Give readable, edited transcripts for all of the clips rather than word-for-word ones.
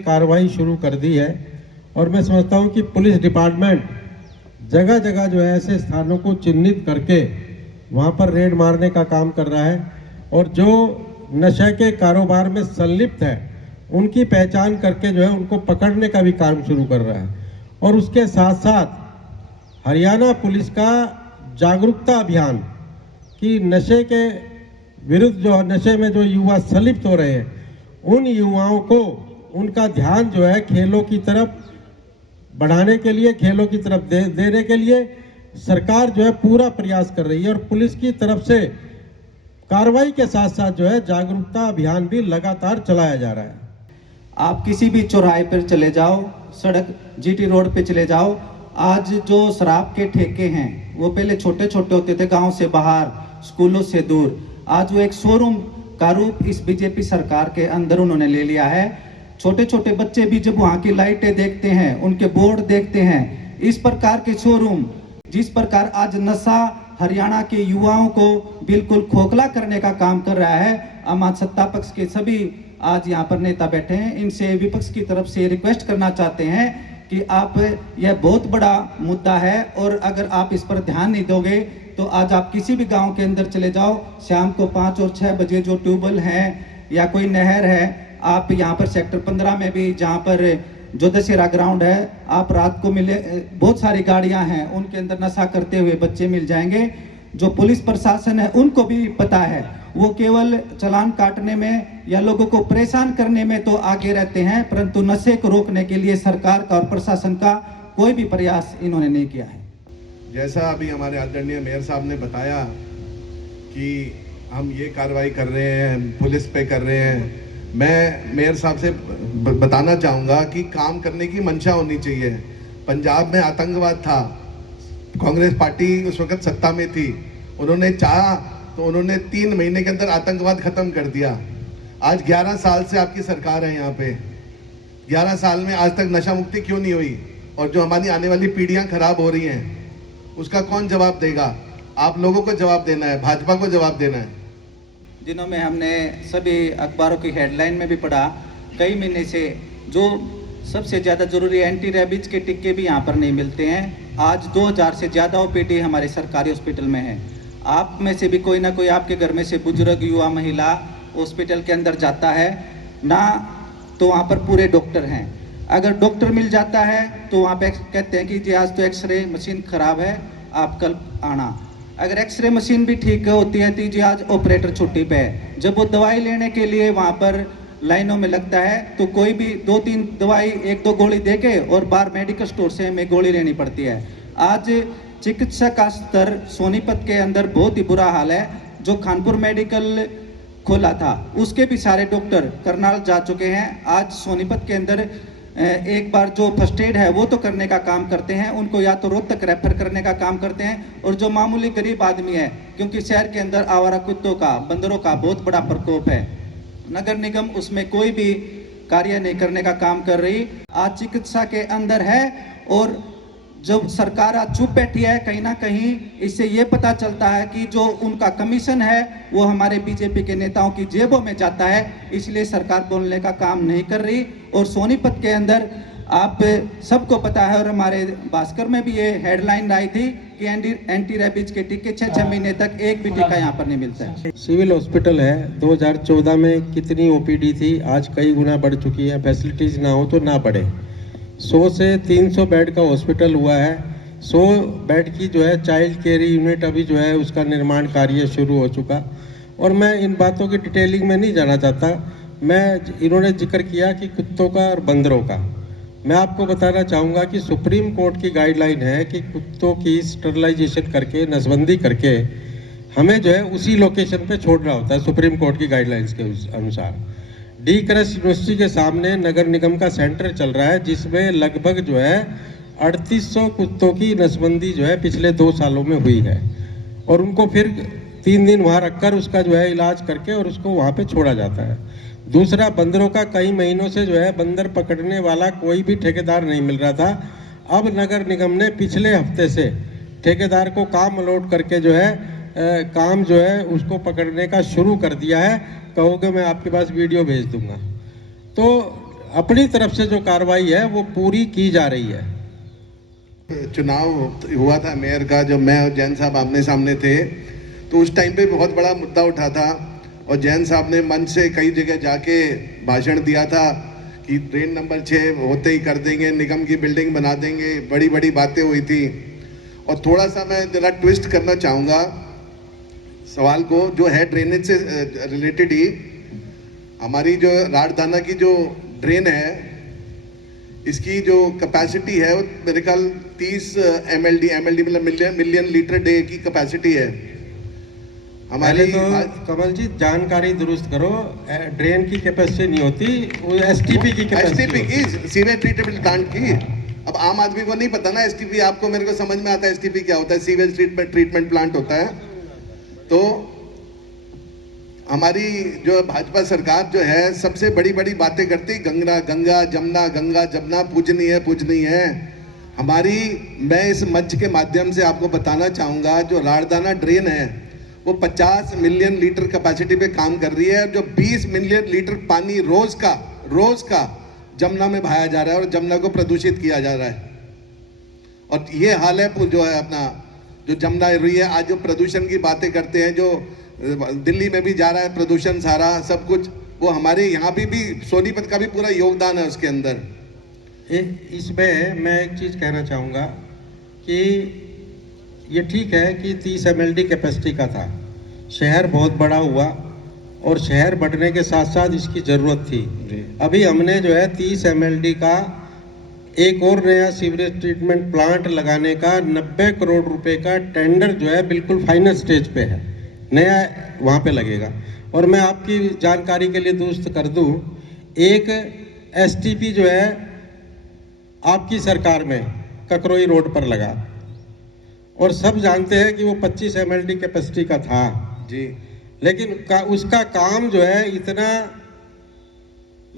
कार्रवाई शुरू कर दी है और मैं समझता हूं कि पुलिस डिपार्टमेंट जगह जगह जो है ऐसे स्थानों को चिन्हित करके वहां पर रेड मारने का काम कर रहा है और जो नशे के कारोबार में संलिप्त है उनकी पहचान करके जो है उनको पकड़ने का भी काम शुरू कर रहा है। और उसके साथ साथ हरियाणा पुलिस का जागरूकता अभियान कि नशे के विरुद्ध जो नशे में जो युवा संलिप्त हो रहे हैं उन युवाओं को उनका ध्यान जो है खेलों की तरफ बढ़ाने के लिए, खेलों की तरफ देने के लिए सरकार जो है पूरा प्रयास कर रही है और पुलिस की तरफ से कार्रवाई के साथ साथ जो है जागरूकता अभियान भी लगातार चलाया जा रहा है। आप किसी भी चौराहे पर चले जाओ, सड़क जीटी रोड पे चले जाओ, आज जो शराब के ठेके हैं वो पहले छोटे छोटे होते थे, गांव से बाहर, स्कूलों से दूर। आज वो एक शोरूम का रूप इस बीजेपी सरकार के अंदर उन्होंने ले लिया है। छोटे छोटे बच्चे भी जब वहां की लाइटें देखते हैं, उनके बोर्ड देखते हैं, इस प्रकार के शोरूम, जिस प्रकार आज नशा हरियाणा के युवाओं को बिल्कुल खोखला करने का काम कर रहा है। हम सत्ता पक्ष के सभी आज यहाँ पर नेता बैठे हैं, इनसे विपक्ष की तरफ से रिक्वेस्ट करना चाहते हैं कि आप, यह बहुत बड़ा मुद्दा है और अगर आप इस पर ध्यान नहीं दोगे तो आज आप किसी भी गांव के अंदर चले जाओ, शाम को 5 और 6 बजे जो ट्यूबवेल है या कोई नहर है, आप यहाँ पर सेक्टर 15 में भी जहाँ पर जो दशहरा ग्राउंड है, आप रात को मिले, बहुत सारी गाड़ियां हैं, उनके अंदर नशा करते हुए बच्चे मिल जाएंगे। जो पुलिस प्रशासन है उनको भी पता है, वो केवल चालान काटने में या लोगों को परेशान करने में तो आगे रहते हैं, परंतु नशे को रोकने के लिए सरकार का और प्रशासन का कोई भी प्रयास इन्होंने नहीं किया है। जैसा अभी हमारे आदरणीय मेयर साहब ने बताया कि हम ये कार्रवाई कर रहे हैं, पुलिस पे कर रहे हैं, मैं मेयर साहब से बताना चाहूँगा कि काम करने की मंशा होनी चाहिए। पंजाब में आतंकवाद था, कांग्रेस पार्टी उस वक्त सत्ता में थी, उन्होंने चाहा तो उन्होंने 3 महीने के अंदर आतंकवाद खत्म कर दिया। आज 11 साल से आपकी सरकार है यहाँ पे, 11 साल में आज तक नशा मुक्ति क्यों नहीं हुई? और जो हमारी आने वाली पीढ़ियाँ खराब हो रही हैं उसका कौन जवाब देगा? आप लोगों को जवाब देना है, भाजपा को जवाब देना है। दिनों में हमने सभी अखबारों की हेडलाइन में भी पढ़ा, कई महीने से जो सबसे ज़्यादा जरूरी एंटी रेबीज के टिक्के भी यहाँ पर नहीं मिलते हैं। आज 2000 से ज़्यादा ओपीडी हमारे सरकारी हॉस्पिटल में है। आप में से भी कोई ना कोई आपके घर में से बुजुर्ग, युवा, महिला हॉस्पिटल के अंदर जाता है ना, तो वहाँ पर पूरे डॉक्टर हैं। अगर डॉक्टर मिल जाता है तो वहाँ पे कहते हैं कि जी आज तो एक्सरे मशीन खराब है, आप कल आना। अगर एक्सरे मशीन भी ठीक होती है तो जी आज ऑपरेटर छुट्टी पे है। जब वो दवाई लेने के लिए वहाँ पर लाइनों में लगता है तो कोई भी 2-3 दवाई, 1-2 गोली देके और बाहर मेडिकल स्टोर से हमें गोली लेनी पड़ती है। आज चिकित्सा का स्तर सोनीपत के अंदर बहुत ही बुरा हाल है। जो खानपुर मेडिकल खोला था उसके भी सारे डॉक्टर करनाल जा चुके हैं। आज सोनीपत के अंदर एक बार जो फर्स्ट एड है वो तो करने का काम करते हैं, उनको या तो रोहतक रेफर करने का काम करते हैं। और जो मामूली गरीब आदमी है, क्योंकि शहर के अंदर आवारा कुत्तों का, बंदरों का बहुत बड़ा प्रकोप है, नगर निगम उसमें कोई भी कार्य नहीं करने का काम कर रही। आज चिकित्सा के अंदर है और जब सरकार आज चुप बैठी है, कहीं ना कहीं इससे ये पता चलता है कि जो उनका कमीशन है वो हमारे बीजेपी के नेताओं की जेबों में जाता है, इसलिए सरकार बोलने का काम नहीं कर रही। और सोनीपत के अंदर आप सबको पता है, और हमारे भास्कर में भी ये हेडलाइन आई थी कि एंटी रेबीज के टीके 6-6 महीने तक एक भी टीका यहाँ पर नहीं मिलता है। सिविल हॉस्पिटल है, 2014 में कितनी ओपीडी थी, आज कई गुना बढ़ चुकी है। फैसिलिटीज ना हो तो ना बढ़े। 100 से 300 बेड का हॉस्पिटल हुआ है। 100 बेड की जो है चाइल्ड केयर यूनिट अभी जो है उसका निर्माण कार्य शुरू हो चुका। और मैं इन बातों की डिटेलिंग में नहीं जाना चाहता। इन्होंने जिक्र किया कि कुत्तों का और बंदरों का, मैं आपको बताना चाहूँगा कि सुप्रीम कोर्ट की गाइडलाइन है कि कुत्तों की स्टरलाइजेशन करके, नसबंदी करके हमें जो है उसी लोकेशन पे छोड़ना होता है। सुप्रीम कोर्ट की गाइडलाइंस के अनुसार डी क्रश यूनिवर्सिटी के सामने नगर निगम का सेंटर चल रहा है, जिसमें लगभग जो है 3800 कुत्तों की नसबंदी जो है पिछले 2 सालों में हुई है। और उनको फिर 3 दिन वहाँ रखकर उसका जो है इलाज करके और उसको वहाँ पे छोड़ा जाता है। दूसरा, बंदरों का कई महीनों से जो है बंदर पकड़ने वाला कोई भी ठेकेदार नहीं मिल रहा था। अब नगर निगम ने पिछले हफ्ते से ठेकेदार को काम अलॉट करके जो है काम जो है उसको पकड़ने का शुरू कर दिया है। कहोगे मैं आपके पास वीडियो भेज दूंगा। तो अपनी तरफ से जो कार्रवाई है वो पूरी की जा रही है। चुनाव हुआ था मेयर का, जब मैं और जैन साहब आमने सामने थे तो उस टाइम पे बहुत बड़ा मुद्दा उठा था और जैन साहब ने मंच से कई जगह जाके भाषण दिया था कि ट्रेन नंबर 6 होते ही कर देंगे, निगम की बिल्डिंग बना देंगे, बड़ी बड़ी बातें हुई थी। और थोड़ा सा मैं जरा ट्विस्ट करना चाहूँगा सवाल को, जो है ड्रेनेज से रिलेटेड ही। हमारी जो राजधाना की जो ड्रेन है, इसकी जो कैपेसिटी है वो मेरे ख्याल 30 MLD मतलब मिलियन लीटर डे की कैपेसिटी है पहले हमारी। तो कमल जी जानकारी दुरुस्त करो, ड्रेन की कैपेसिटी नहीं होती, वो एसटीपी की कैपेसिटी एसटीपी की, सीवेज ट्रीटमेंट प्लांट की। अब आम आदमी को नहीं पता ना एसटीपी, आपको मेरे को समझ में आता है एसटीपी क्या होता है, सीवेज ट्रीटमेंट प्लांट होता है। तो हमारी जो भाजपा सरकार जो है सबसे बड़ी बड़ी बातें करती, गंगा जमुना पूजनी है हमारी। मैं इस मंच के माध्यम से आपको बताना चाहूंगा, जो राजधाना ड्रेन है वो 50 मिलियन लीटर कैपेसिटी पे काम कर रही है, जो 20 मिलियन लीटर पानी रोज का जमुना में बहाया जा रहा है और जमुना को प्रदूषित किया जा रहा है। और ये हाल है जो है अपना जो जमुना रही है आज, जो प्रदूषण की बातें करते हैं, जो दिल्ली में भी जा रहा है प्रदूषण सारा सब कुछ, वो हमारे यहाँ भी सोनीपत का भी पूरा योगदान है उसके अंदर। इसमें मैं एक चीज़ कहना चाहूँगा कि ये ठीक है कि 30 MLD कैपेसिटी का था, शहर बहुत बड़ा हुआ और शहर बढ़ने के साथ साथ इसकी ज़रूरत थी। अभी हमने जो है 30 MLD का एक और नया सीवरेज ट्रीटमेंट प्लांट लगाने का 90 करोड़ रुपए का टेंडर जो है बिल्कुल फाइनल स्टेज पे है, नया वहाँ पे लगेगा। और मैं आपकी जानकारी के लिए दुरुस्त कर दूँ, एक STP जो है आपकी सरकार में ककरोई रोड पर लगा और सब जानते हैं कि वो 25 MLD कैपेसिटी का था जी, लेकिन उसका काम जो है इतना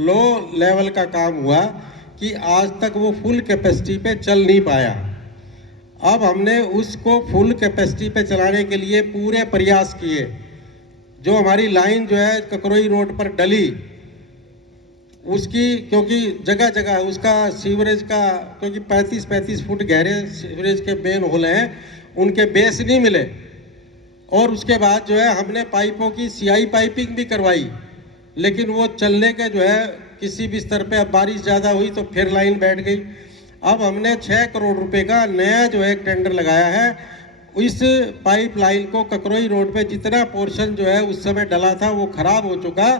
लो लेवल का काम हुआ कि आज तक वो फुल कैपेसिटी पे चल नहीं पाया। अब हमने उसको फुल कैपेसिटी पे चलाने के लिए पूरे प्रयास किए। जो हमारी लाइन जो है ककरोई रोड पर डली, उसकी क्योंकि जगह जगह उसका सीवरेज का, क्योंकि 35 फुट गहरे सीवरेज के मेन होल हैं, उनके बेस नहीं मिले। और उसके बाद जो है हमने पाइपों की CI पाइपिंग भी करवाई, लेकिन वो चलने के जो है किसी भी स्तर पे, अब बारिश ज़्यादा हुई तो फिर लाइन बैठ गई। अब हमने 6 करोड़ रुपए का नया जो है टेंडर लगाया है। इस पाइप लाइन को ककरोई रोड पे जितना पोर्शन जो है उस समय डला था वो खराब हो चुका,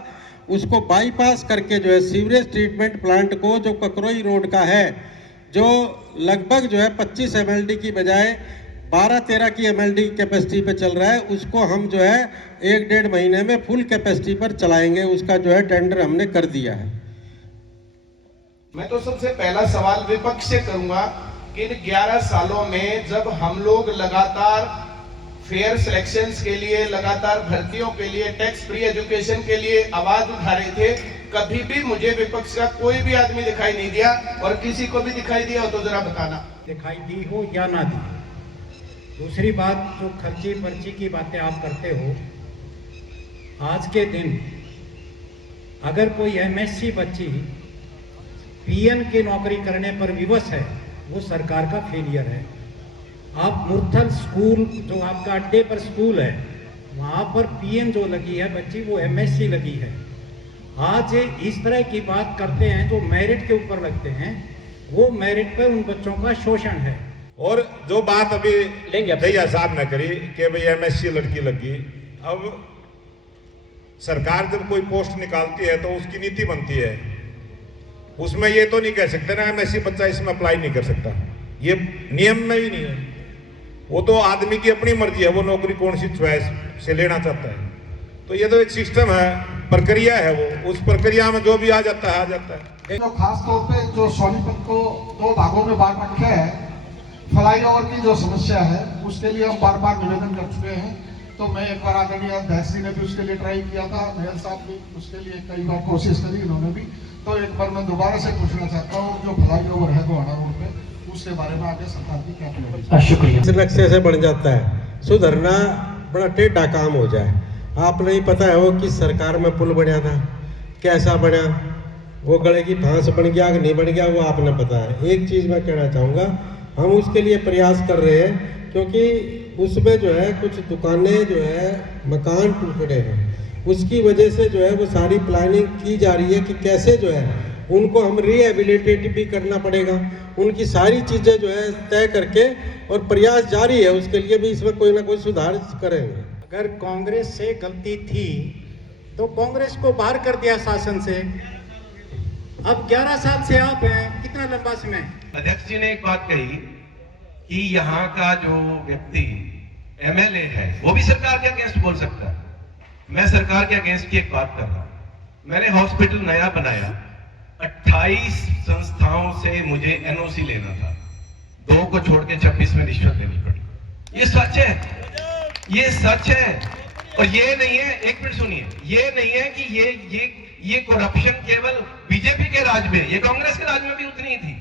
उसको बाईपास करके जो है सीवरेज ट्रीटमेंट प्लांट को जो ककरोई रोड का है, जो लगभग जो है 25 MLD की बजाय 12-13 की MLD कैपेसिटी पे चल रहा है, उसको हम जो है 1-1.5 महीने में फुल कैपेसिटी पर चलाएंगे। उसका जो है टेंडर हमने कर दिया है। मैं तो सबसे पहला सवाल विपक्ष से करूंगा कि इन 11 सालों में जब हम लोग लगातार फेयर सिलेक्शंस के लिए, लगातार भर्तियों के लिए, टैक्स फ्री एजुकेशन के लिए आवाज उठा रहे थे, कभी भी मुझे विपक्ष का कोई भी आदमी दिखाई नहीं दिया। और किसी को भी दिखाई दिया हो तो जरा बताना। दिखाई दी हो या ना दी। दूसरी बात, जो खर्ची पर्ची की बातें आप करते हो, आज के दिन अगर कोई MSc बच्ची PN की नौकरी करने पर विवश है, वो सरकार का फेलियर है। आप मुरथल स्कूल, जो आपका अड्डे पर स्कूल है, वहाँ पर PN जो लगी है बच्ची, वो MSc लगी है। आज इस तरह की बात करते हैं जो मेरिट के ऊपर लगते हैं, वो मेरिट पर उन बच्चों का शोषण है। और जो बात अभी दैया साहब ने करी कि भाई MSc लड़की लगी, अब सरकार जब कोई पोस्ट निकालती है तो उसकी नीति बनती है, उसमें ये तो नहीं कह सकते ना MSc बच्चा इसमें अप्लाई नहीं कर सकता, ये नियम में ही नहीं है। वो तो आदमी की अपनी मर्जी है, वो नौकरी कौन सी चॉइस से लेना चाहता है। तो ये तो एक सिस्टम है, प्रक्रिया है, वो उस प्रक्रिया में जो भी आ जाता है आ जाता है। जो खास तौर पे जो सोनीपत को 2 भागों में बांट रखे है, फ्लाईओवर की जो समस्या है उसके लिए हम बार बार निवेदन कर चुके हैं। तो मैं एक बार आदरणीय बहसी ने भी उसके लिए ट्राई किया था, मेयर साहब भी उसके लिए कई बार कोशिश करी इन्होंने भी। तो एक बार मैं दोबारा से पूछना चाहता हूँ, जो फ्लाईओवर है गोहाना रोड पे, उसके बारे में आगे सरकार की क्या प्लान है? शुक्रिया। इस नक्शे से बन जाता है, सुधरना बड़ा टेढ़ा काम हो जाए। आप नहीं पता है वो किस सरकार में पुल बना था, कैसा बना, वो गले की फांस बन गया कि नहीं बन गया वो आपने पता है। एक चीज़ मैं कहना चाहूँगा, हम उसके लिए प्रयास कर रहे हैं, क्योंकि उसमें जो है कुछ दुकानें जो है मकान टूटे हैं, उसकी वजह से जो है वो सारी प्लानिंग की जा रही है कि कैसे जो है उनको हम रिहेबिलिटेट भी करना पड़ेगा। उनकी सारी चीज़ें जो है तय करके और प्रयास जारी है, उसके लिए भी इसमें कोई ना कोई सुधार करेंगे। अगर कांग्रेस से गलती थी तो कांग्रेस को बाहर कर दिया शासन से। अब 11 साल से आप हैं, कितना लंबा समय। अध्यक्ष जी ने एक बात कही कि यहाँ का जो व्यक्ति एमएलए है वो भी सरकार के अगेंस्ट बोल सकता है। मैं सरकार के अगेंस्ट की एक बात कर रहा हूं। मैंने हॉस्पिटल नया बनाया, 28 संस्थाओं से मुझे एनओसी लेना था, 2 को छोड़ के 26 में रिश्वत देनी पड़ी। ये सच है, ये सच है। और ये नहीं है, एक मिनट सुनिए, ये नहीं है कि ये करप्शन केवल बीजेपी के राज में, ये कांग्रेस के राज में भी उतनी ही थी।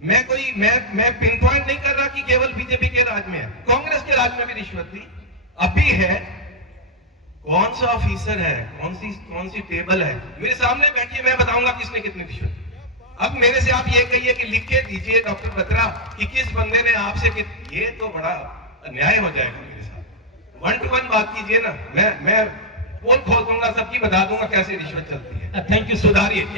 मैं पिन पॉइंट नहीं कर रहा कि केवल बीजेपी के राज में है, कांग्रेस के राज में भी रिश्वत थी, अभी है। कौन सा ऑफिसर है, कौन सी टेबल है, मेरे सामने बैठिए, मैं बताऊंगा किसने कितनी रिश्वत। अब मेरे से आप ये कहिए कि लिख के दीजिए डॉक्टर बत्रा कि किस बंदे ने आपसे ये तो बड़ा अन्याय हो जाएगा। मेरे साथ 1 to 1 बात कीजिए ना, मैं पोल खोल दूंगा, सबकी बता दूंगा कैसे रिश्वत चलती है। Thank you, सुधारिए।